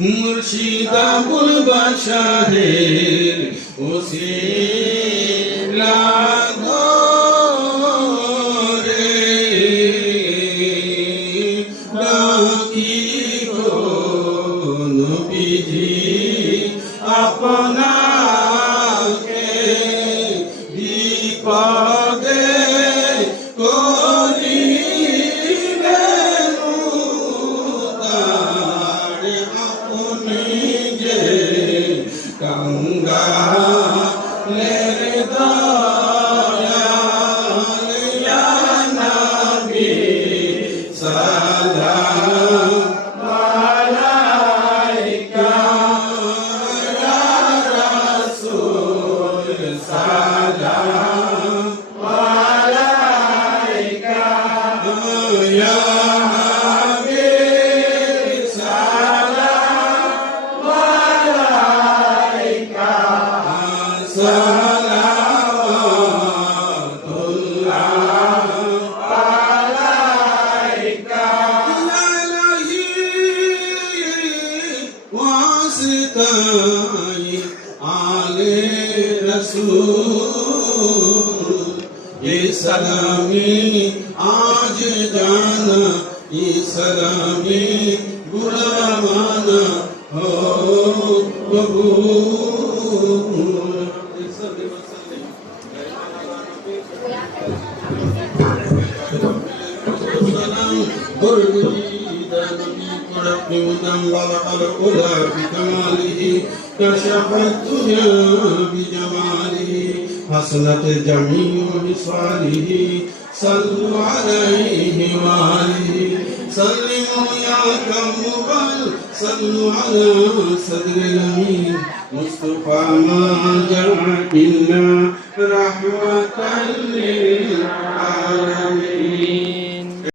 মুর্শিদাবুল বাশাহের ওসিলা ধরে ডাকি গো নবীজি আপনাকে বিপদে لا مستائی آل آج جانا یہ أقرب وتنبرق الأولى بكماله كشف الدنيا بجماله حسنت جميع خصاله صلوا عليه وآله سلموا يا كمبل صلوا على صدر الأمين مصطفى ما جاء إلا رحمة للعالمين